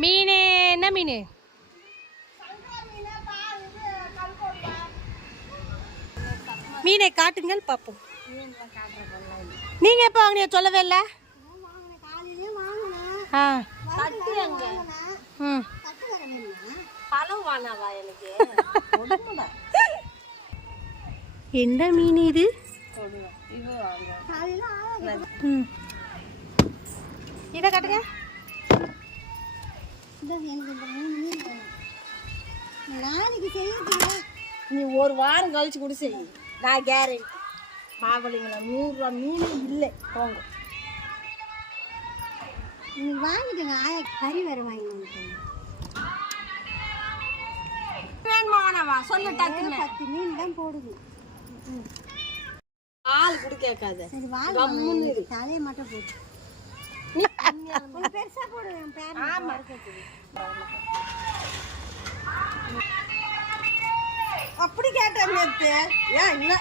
மீன் என்ன மீன்? மீனை காட்டுங்கள் பார்ப்போம். நீங்க எப்போ வாங்கினீங்க சொல்லவே இல்லை? ஆ ம் என்ன மீன் இது? இதை காட்டுங்க. நீ ஒரு வாரம் கழிச்சு கூட செய், நான் கேரண்டி. மாவளிங்களா 100 ரூபா மீன் இல்லை போங்க. நீ வாங்கிட்டுங்க. ஆயா கறி வேற வாங்கி வேணுமானவா சொல்லு டக்குன்னு. 10 மீன் தான் போடுது. ஆள் கூட கேட்காத. சரி தலையை மட்டும் போடு. நீ பெருசா போடு. என் பேர் ஆமா அப்படி கேட்டேன் நேத்து. ஏன் இல்லை